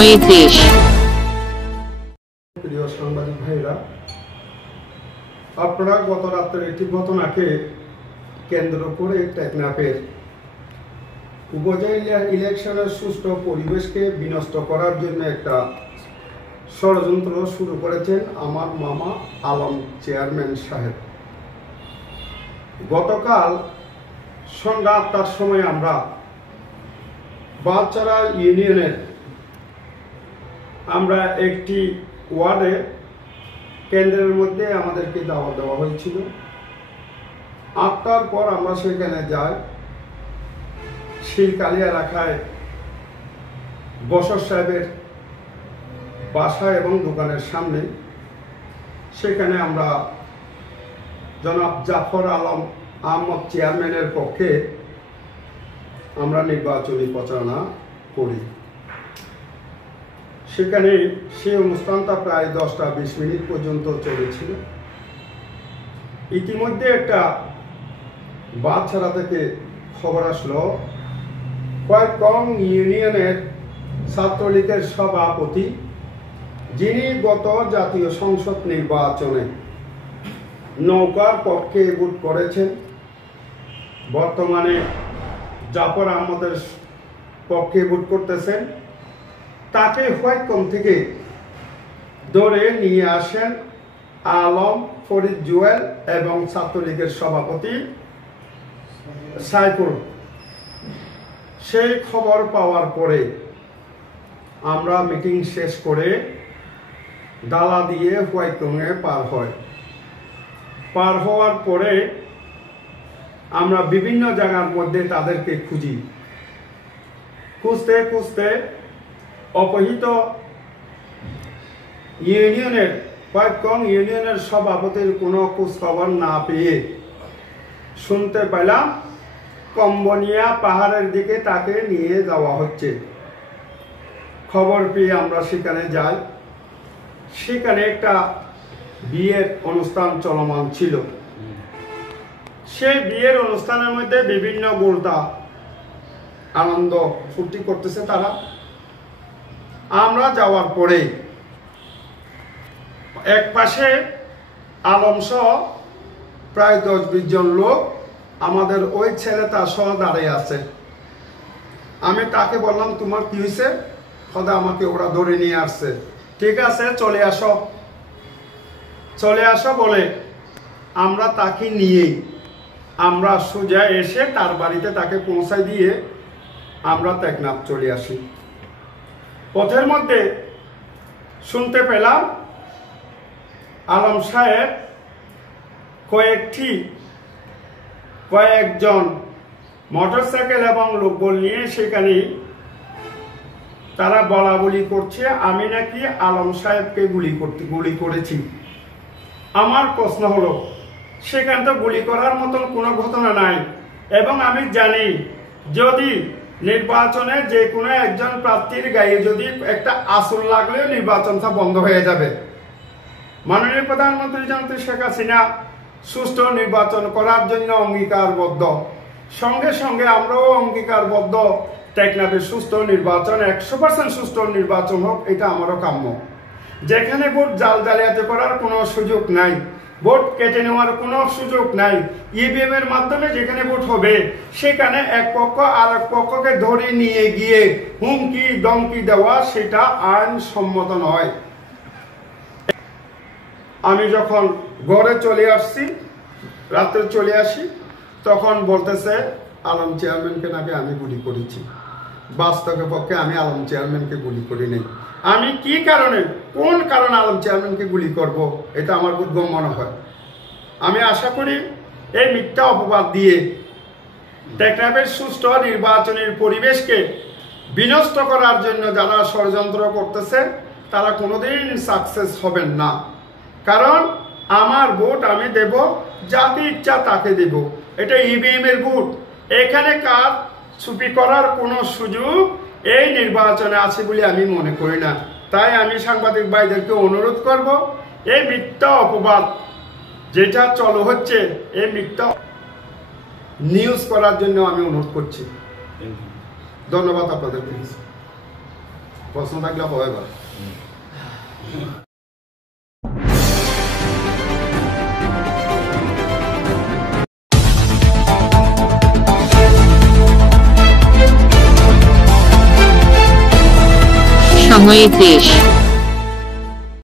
সময়ে দেশ। প্রিয় সাংবাদিক ভাইরা, আপনারা গত রাত্রের একটি ঘটনাকে কেন্দ্র করে টেকনাফের উপজেলা ইলেকশনের সুষ্ঠু পরিবেশকে বিনষ্ট করার জন্য একটা ষড়যন্ত্র শুরু করেছেন আমার মামা আলম চেয়ারম্যান সাহেব। গতকাল সন্ধ্যা ৮টার সময় আমরা বালচারা ইউনিয়নের আমরা একটি ওয়ার্ডে কেন্দ্রের মধ্যে আমাদেরকে দাওয়াত দেওয়া হয়েছিল। ৮টার পর আমরা সেখানে যাই। শিরকালী এলাকায় বসর সাহেবের বাসা এবং দোকানের সামনে, সেখানে আমরা জনাব জাফর আলম আহমদ চেয়ারম্যানের পক্ষে আমরা নির্বাচনী প্রচারণা করি। সেখানে সেই অনুষ্ঠানটা প্রায় 10টা 20 মিনিট পর্যন্ত চলেছিল। ইতিমধ্যে একটা বাদছাড়া থেকে খবর আসলো, কয়েকং ইউনিয়নের ছাত্রলীগের সভাপতি, যিনি গত জাতীয় সংসদ নির্বাচনে নৌকার পক্ষে ভোট করেছেন, বর্তমানে জাফর আহমদের পক্ষে ভোট করতেছেন, তাকে হোয়াইটকম থেকে ধরে নিয়ে আসেন আলম ফরিদ জুয়েল এবং ছাত্রলীগের সভাপতি সাইফুল। সেই খবর পাওয়ার পরে আমরা মিটিং শেষ করে ডালা দিয়ে হোয়াইটকমে পার হওয়ার পরে আমরা বিভিন্ন জায়গার মধ্যে তাদেরকে খুঁজতে খুঁজতে অপহৃত ইউনিয়নের কয়েকং ইউনিয়নের সভাপতির কোনো খোঁজখবর না পেয়ে শুনতে পেলাম কম্বনিয়া পাহাড়ের দিকে তাকে নিয়ে যাওয়া হচ্ছে। খবর পেয়ে আমরা সেখানে যাই। সেখানে একটা বিয়ের অনুষ্ঠান চলমান ছিল। সেই বিয়ের অনুষ্ঠানের মধ্যে বিভিন্ন গোলটা আনন্দ ফুর্তি করতেছে তারা। আমরা যাওয়ার পরে এক পাশে আলম সহ প্রায় 10-20 জন লোক আমাদের ওই ছেলেটা সহ দাঁড়িয়ে আছে। আমি তাকে বললাম, তোমার কি হয়েছে? খোদা, আমাকে ওরা ধরে নিয়ে আসছে। ঠিক আছে, চলে আসো বলে আমরা তাকে নিয়েই আমরা সোজা এসে তার বাড়িতে তাকে পৌঁছায় দিয়ে আমরা টেকনাফ চলে আসি। পথের মধ্যে শুনতে পেলাম আলম সাহেব কয়েকজন মোটরসাইকেল এবং লোকবল নিয়ে সেখানে তারা বলা বলি করছে আমি নাকি আলম সাহেবকে গুলি করেছি। আমার প্রশ্ন হলো, সেখানে তো গুলি করার মতন কোনো ঘটনা নাই, এবং আমি জানি যদি নির্বাচনে যে কোনো একজন প্রার্থীর গায়ে যদি একটা আসল লাগলেও নির্বাচনটা বন্ধ হয়ে যাবে। মাননীয় প্রধানমন্ত্রী জনতা শেখ হাসিনা সুষ্ঠু নির্বাচন করার জন্য অঙ্গীকারবদ্ধ, সঙ্গে সঙ্গে আমরাও অঙ্গীকারবদ্ধ টেকনাফের সুষ্ঠু নির্বাচন 100% সুষ্ঠু নির্বাচন হোক, এটা আমারও কাম্য। যেখানে ভোট জালিয়াতি করার কোনো সুযোগ নাই, ভোট কেটে নেওয়ার কোনো সুযোগ নাই, ইভিএম এর মাধ্যমে যেখানে ভোট হবে সেখানে এক পক্ষ আর এক পক্ষকে ধরে নিয়ে গিয়ে হুমকি দমকি দেওয়া সেটা আইনসম্মত নয়। আমি যখন ঘরে চলে আসছি, রাত্রে চলে আসি, তখন বলতেছে আলম চেয়ারম্যানকে নাকি আমি গুলি করেছি। বাস্তবের পক্ষে আমি আলম চেয়ারম্যানকে গুলি করি নাই। আমি কি কারণে, কোন কারণে আলম চেয়ারম্যানকে গুলি করব, এটা আমার উদ্গম মনে হয়। আমি আশা করি এই মিথ্যা অপবাদ দিয়ে টেকনাফের সুষ্ঠু নির্বাচনের পরিবেশকে বিনষ্ট করার জন্য যারা ষড়যন্ত্র করতেছে তারা কোনোদিন সাকসেস হবেন না। কারণ আমার ভোট আমি দেব, যাকে ইচ্ছা তাকে দেব। এটা ইভিএম এর ভোট, এখানে কার চুপি করার কোনো সুযোগ এই নির্বাচনে আছে বলে আমি মনে করি না। তাই আমি সাংবাদিক ভাইদেরকে অনুরোধ করব, এই মিথ্যা অপবাদ যেটা চলো হচ্ছে, এই মিথ্যা নিউজ করার জন্য আমি অনুরোধ করছি। ধন্যবাদ আপনাদেরকে। প্রশ্ন থাকলে হয় বা সময়ের দেশ।